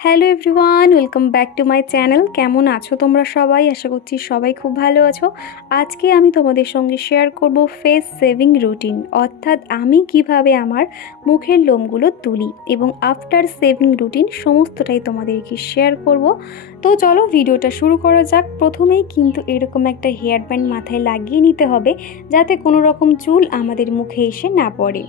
Hello everyone, welcome back to my channel. কেমন আছো তোমরা সবাই? আশা করছি সবাই খুব ভালো আছো। আজকে আমি তোমাদের সঙ্গে শেয়ার করব ফেস সেভিং রুটিন, অর্থাৎ আমি কিভাবে আমার মুখের লোমগুলো তুলি এবং আফটার সেভিং রুটিন সমস্তটাই তোমাদেরকে শেয়ার করব। তো চলো ভিডিওটা শুরু করা যাক। প্রথমেই কিন্তু এরকম একটা হেয়ার ব্যান্ড মাথায় লাগিয়ে নিতে হবে, যাতে কোনো রকম চুল আমাদের মুখে এসে না পড়ে।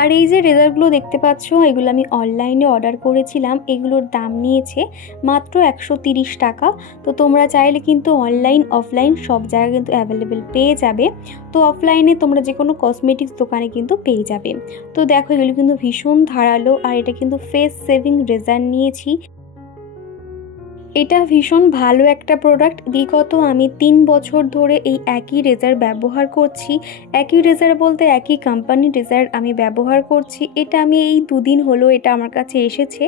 আর এই যে রেজারগুলো দেখতে পাচ্ছ, এগুলো আমি অনলাইনে অর্ডার করেছিলাম। এগুলোর দাম নিয়েছে মাত্র 130 টাকা। তো তোমরা চাইলে কিন্তু অনলাইন অফলাইন সব জায়গায় কিন্তু অ্যাভেলেবেল পেয়ে যাবে। তো অফলাইনে তোমরা যে কোনো কসমেটিক্স দোকানে কিন্তু পেয়ে যাবে। তো দেখো, এগুলো কিন্তু ভীষণ ধারালো, আর এটা কিন্তু ফেস সেভিং রেজার নিয়েছি। এটা ভীষণ ভালো একটা প্রোডাক্ট। বিগত আমি 3 বছর ধরে এই একই রেজার ব্যবহার করছি। একই রেজার বলতে একই কোম্পানির রেজার আমি ব্যবহার করছি। এটা আমি এই 2 দিন হলো এটা আমার কাছে এসেছে।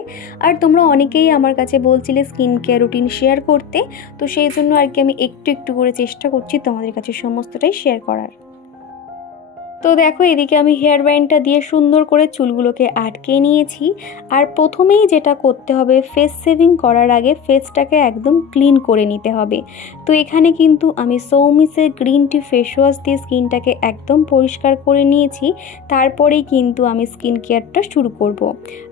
আর তোমরা অনেকেই আমার কাছে বলছিলে স্কিন কেয়ার রুটিন শেয়ার করতে, তো সেই জন্য আর কি আমি একটু একটু করে চেষ্টা করছি তোমাদের কাছে সমস্তটাই শেয়ার করার। তো দেখো, এদিকে আমি হেয়ার ব্যান্ডটা দিয়ে সুন্দর করে চুলগুলোকে আটকে নিয়েছি। আর প্রথমেই যেটা করতে হবে, ফেস সেভিং করার আগে ফেসটাকে একদম ক্লিন করে নিতে হবে। তো এখানে কিন্তু আমি সৌমিসের গ্রিন টি ফেস ওয়াশ দিয়ে স্কিনটাকে একদম পরিষ্কার করে নিয়েছি। তারপরেই কিন্তু আমি স্কিন কেয়ারটা শুরু করব।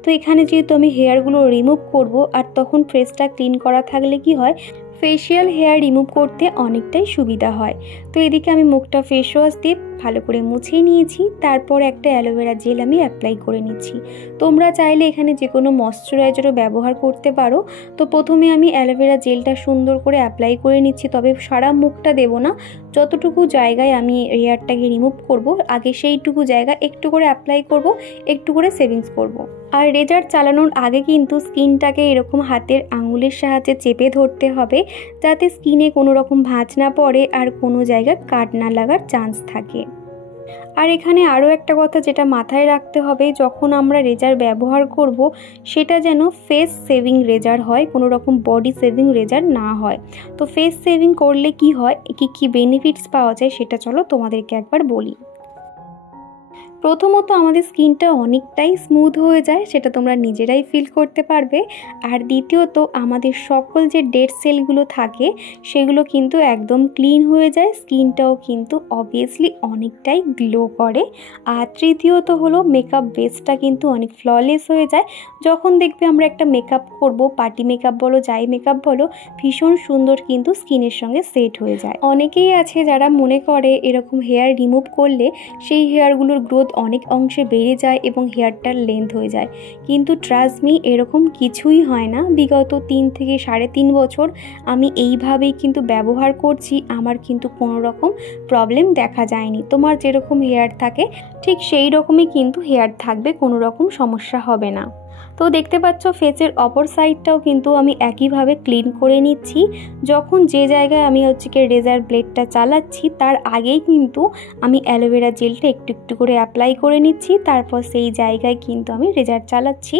তো এখানে যেহেতু আমি হেয়ারগুলো রিমুভ করব, আর তখন ফেসটা ক্লিন করা থাকলে কি হয়, ফেশিয়াল হেয়ার রিমুভ করতে অনেকটাই সুবিধা হয়। তো এদিকে আমি মুখটা ফেস ওয়াশ দিয়ে ভালো করে মুছে নিয়েছি। তারপর একটা অ্যালোভেরা জেল আমি অ্যাপ্লাই করে নিচ্ছি। তোমরা চাইলে এখানে যে কোনো ময়শ্চারাইজারও ব্যবহার করতে পারো। তো প্রথমে আমি অ্যালোভেরা জেলটা সুন্দর করে অ্যাপ্লাই করে নিচ্ছি, তবে সারা মুখটা দেবো না। যতটুকু জায়গায় আমি হেয়ারটাকে রিমুভ করব, আগে সেইটুকু জায়গা একটু করে অ্যাপ্লাই করব, একটু করে সেভিংস করব। আর রেজার চালানোর আগে কিন্তু স্কিনটাকে এরকম হাতের আঙুলের সাহায্যে চেপে ধরতে হবে, যাতে স্কিনে কোনো রকম ভাঁজ না পড়ে আর কোনো জায়গায় কাট না লাগার চান্স থাকে। আর এখানে আরও একটা কথা যেটা মাথায় রাখতে হবে, যখন আমরা রেজার ব্যবহার করব, সেটা যেন ফেস সেভিং রেজার হয়, কোনো রকম বডি সেভিং রেজার না হয়। তো ফেস সেভিং করলে কি হয়, কি বেনিফিটস পাওয়া যায়, সেটা চলো তোমাদেরকে একবার বলি। প্রথমত আমাদের স্কিনটা অনেকটাই স্মুথ হয়ে যায়, সেটা তোমরা নিজেরাই ফিল করতে পারবে। আর দ্বিতীয়ত আমাদের সকল যে ডেড সেলগুলো থাকে সেগুলো কিন্তু একদম ক্লিন হয়ে যায়, স্কিনটাও কিন্তু অবভিয়াসলি অনেকটাই গ্লো করে। আর তৃতীয়ত হলো মেকআপ বেসটা কিন্তু অনেক ফ্ললেস হয়ে যায়। যখন দেখবে আমরা একটা মেকআপ করব, পার্টি মেকআপ বলো যাই মেকআপ বলো, ভীষণ সুন্দর কিন্তু স্কিনের সঙ্গে সেট হয়ে যায়। অনেকেই আছে যারা মনে করে এরকম হেয়ার রিমুভ করলে সেই হেয়ারগুলোর গ্রোথ অনেক অংশে বেড়ে যায় এবং হেয়ারটার লেন্থ হয়ে যায়, কিন্তু ট্রাস্ট মি, এরকম কিছুই হয় না। বিগত 3 থেকে 3.5 বছর আমি এইভাবেই কিন্তু ব্যবহার করছি, আমার কিন্তু কোনো রকম প্রবলেম দেখা যায়নি। তোমার যেরকম হেয়ার থাকে ঠিক সেই রকমই কিন্তু হেয়ার থাকবে, কোনো রকম সমস্যা হবে না। তো দেখতে পাচ্ছ ফেসের অপর সাইডটাও কিন্তু আমি একইভাবে ক্লিন করে নিচ্ছি। যখন যে জায়গায় আমি রেজার ব্লেডটা চালাচ্ছি, তার আগেই কিন্তু আমি অ্যালোভেরা জেলটা একটু একটু করে অ্যাপ্লাই করে নিচ্ছি। তারপর সেই জায়গায় কিন্তু আমি রেজার চালাচ্ছি।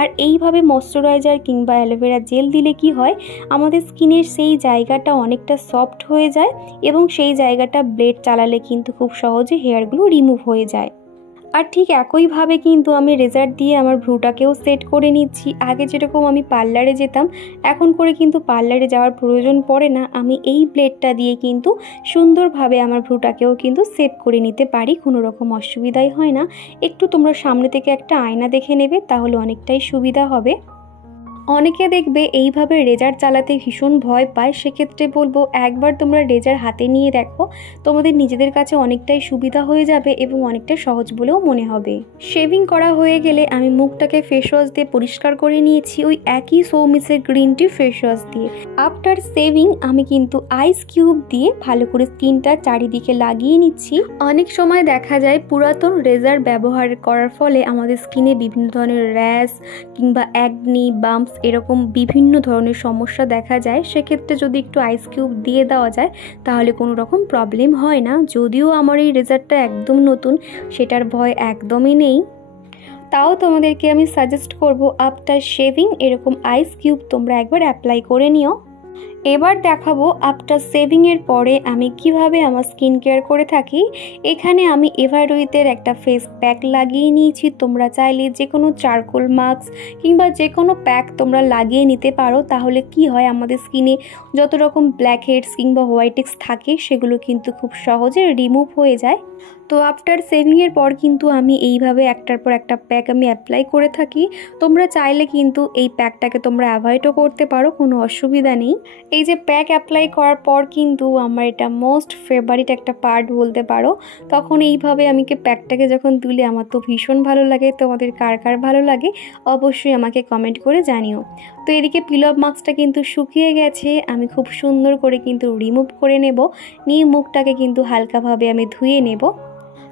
আর এইভাবে ময়শ্চারাইজার কিংবা অ্যালোভেরা জেল দিলে কি হয়, আমাদের স্কিনের সেই জায়গাটা অনেকটা সফট হয়ে যায় এবং সেই জায়গাটা ব্লেড চালালে কিন্তু খুব সহজে হেয়ারগুলো রিমুভ হয়ে যায়। আর ঠিক একইভাবে কিন্তু আমি রেজার দিয়ে আমার ভ্রুটাকেও সেট করে নিচ্ছি। আগে যেরকম আমি পার্লারে যেতাম, এখন করে কিন্তু পার্লারে যাওয়ার প্রয়োজন পড়ে না। আমি এই ব্লেডটা দিয়ে কিন্তু সুন্দরভাবে আমার ভ্রুটাকেও কিন্তু সেভ করে নিতে পারি, কোনো রকম অসুবিধাই হয় না। একটু তোমরা সামনে থেকে একটা আয়না দেখে নেবে, তাহলে অনেকটাই সুবিধা হবে। অনেকে দেখবে এইভাবে রেজার চালাতে ভীষণ ভয় পায়, সেক্ষেত্রে বলবো একবার তোমরা রেজার হাতে নিয়ে দেখো, তোমাদের নিজেদের কাছে অনেকটাই সুবিধা হয়ে যাবে এবং অনেকটা সহজ বলেও মনে হবে। শেভিং করা হয়ে গেলে আমি মুখটাকে ফেস ওয়াশ দিয়ে পরিষ্কার করে নিয়েছি, ওই একই সৌমিসের গ্রিন টি ফেস ওয়াশ দিয়ে। আফটার সেভিং আমি কিন্তু আইস কিউব দিয়ে ভালো করে স্কিনটা চারিদিকে লাগিয়ে নিচ্ছি। অনেক সময় দেখা যায় পুরাতন রেজার ব্যবহার করার ফলে আমাদের স্কিনে বিভিন্ন ধরনের র্যাশ কিংবা অ্যাকনি, বাম্পস এরকম বিভিন্ন ধরনের সমস্যা দেখা যায়। সেক্ষেত্রে যদি একটু আইস কিউব দিয়ে দেওয়া যায় তাহলে কোনো রকম প্রবলেম হয় না। যদিও আমার এই রেজারটা একদম নতুন, সেটার ভয় একদমই নেই। তাও তোমাদেরকে আমি সাজেস্ট করব আফটার শেভিং এরকম আইস কিউব তোমরা একবার অ্যাপ্লাই করে নিও। এবার দেখাবো আফটার সেভিংয়ের পরে আমি কিভাবে আমার স্কিন কেয়ার করে থাকি। এখানে আমি এভারউইথের একটা ফেস প্যাক লাগিয়ে নিয়েছি। তোমরা চাইলে যে কোনো চারকোল মাস্ক কিংবা যে কোনো প্যাক তোমরা লাগিয়ে নিতে পারো। তাহলে কি হয়, আমাদের স্কিনে যত রকম ব্ল্যাক হেডস কিংবা হোয়াইট হেডস থাকে সেগুলো কিন্তু খুব সহজে রিমুভ হয়ে যায়। তো আফটার সেভিংয়ের পর কিন্তু আমি এইভাবে একটার পর একটা প্যাক আমি অ্যাপ্লাই করে থাকি। তোমরা চাইলে কিন্তু এই প্যাকটাকে তোমরা অ্যাভয়েডও করতে পারো, কোনো অসুবিধা নেই। এই যে প্যাক অ্যাপ্লাই করার পর কিন্তু আমার এটা মোস্ট ফেভারিট একটা পার্ট বলতে পারো। তখন এইভাবে আমি প্যাকটাকে যখন তুলি আমার তো ভীষণ ভালো লাগে। তোমাদের কার কার ভালো লাগে অবশ্যই আমাকে কমেন্ট করে জানিও। তো এদিকে পিল অফ মাস্কটা কিন্তু শুকিয়ে গেছে, আমি খুব সুন্দর করে কিন্তু রিমুভ করে নেব। নিয়ে মুখটাকে কিন্তু হালকাভাবে আমি ধুয়ে নেব।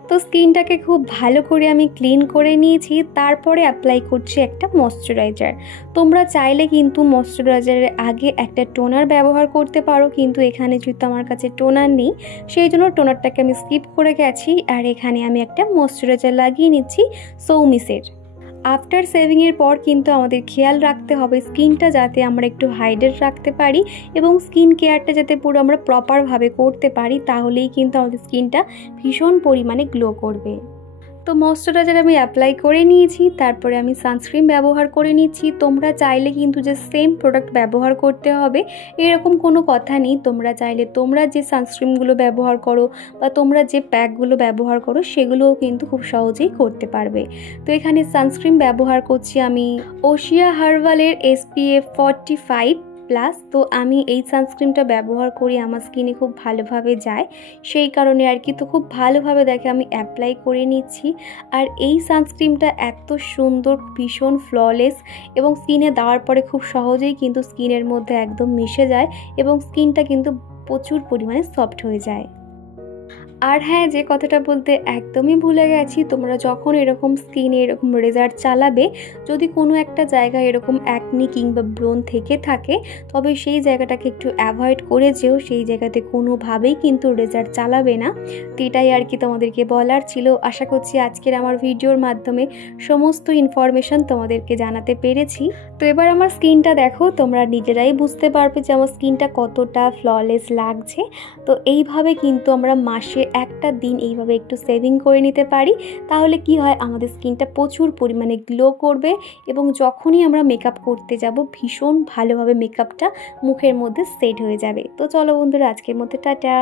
তো স্কিনটাকে খুব ভালো করে আমি ক্লিন করে নিয়েছি। তারপরে অ্যাপ্লাই করছি একটা ময়শ্চারাইজার। তোমরা চাইলে কিন্তু ময়শ্চারাইজারের আগে একটা টোনার ব্যবহার করতে পারো, কিন্তু এখানে যেহেতু আমার কাছে টোনার নেই সেই জন্য টোনারটাকে আমি স্কিপ করে গেছি। আর এখানে আমি একটা ময়শ্চারাইজার লাগিয়ে নিচ্ছি সৌমিসের। আফটার সেভিংয়ের পর কিন্তু আমাদের খেয়াল রাখতে হবে স্কিনটা যাতে আমরা একটু হাইড্রেট রাখতে পারি এবং স্কিন কেয়ারটা যাতে পুরো আমরা প্রপারভাবে করতে পারি, তাহলেই কিন্তু আমাদের স্কিনটা ভীষণ পরিমাণে গ্লো করবে। তো ময়শ্চারাইজার আমি অ্যাপ্লাই করে নিয়েছি, তারপরে আমি সানস্ক্রিন ব্যবহার করে নিচ্ছি। তোমরা চাইলে কিন্তু যে সেম প্রোডাক্ট ব্যবহার করতে হবে এরকম কোনো কথা নেই। তোমরা চাইলে তোমরা যে সানস্ক্রিনগুলো ব্যবহার করো বা তোমরা যে প্যাকগুলো ব্যবহার করো সেগুলোও কিন্তু খুব সহজেই করতে পারবে। তো এখানে সানস্ক্রিন ব্যবহার করছি আমি ওশিয়া হার্বালের SPF 45+। তো আমি এই সানস্ক্রিনটা ব্যবহার করি, আমার স্কিনে খুব ভালোভাবে যায় সেই কারণে আর কি। তো খুব ভালোভাবে দেখে আমি অ্যাপ্লাই করে নিচ্ছি। আর এই সানস্ক্রিনটা এত সুন্দর, ভীষণ ফ্ললেস এবং স্কিনে দেওয়ার পরে খুব সহজেই কিন্তু স্কিনের মধ্যে একদম মিশে যায় এবং স্কিনটা কিন্তু প্রচুর পরিমাণে সফট হয়ে যায়। আর হ্যাঁ, যে কথাটা বলতে একদমই ভুলে গেছি, তোমরা যখন এরকম স্কিনে এরকম রেজার চালাবে, যদি কোনো একটা জায়গায় এরকম অ্যাকনি কিংবা ব্রণ থেকে থাকে তবে সেই জায়গাটাকে একটু অ্যাভয়েড করে যেও, সেই জায়গাতে কোনোভাবেই কিন্তু রেজার চালাবে না। তো এটাই আর কি তোমাদেরকে বলার ছিল। আশা করছি আজকের আমার ভিডিওর মাধ্যমে সমস্ত ইনফরমেশান তোমাদেরকে জানাতে পেরেছি। তো এবার আমার স্কিনটা দেখো, তোমরা নিজেরাই বুঝতে পারবে যে আমার স্কিনটা কতটা ফ্ললেস লাগছে। তো এইভাবে কিন্তু আমরা মাসে একটা দিন এইভাবে একটু সেভিং করে নিতে পারি, তাহলে কি হয় আমাদের স্কিনটা প্রচুর পরিমাণে গ্লো করবে এবং যখনই আমরা মেকআপ করতে যাব ভীষণ ভালোভাবে মেকআপটা মুখের মধ্যে সেট হয়ে যাবে। তো চলো বন্ধুরা, আজকের মধ্যে টাটা।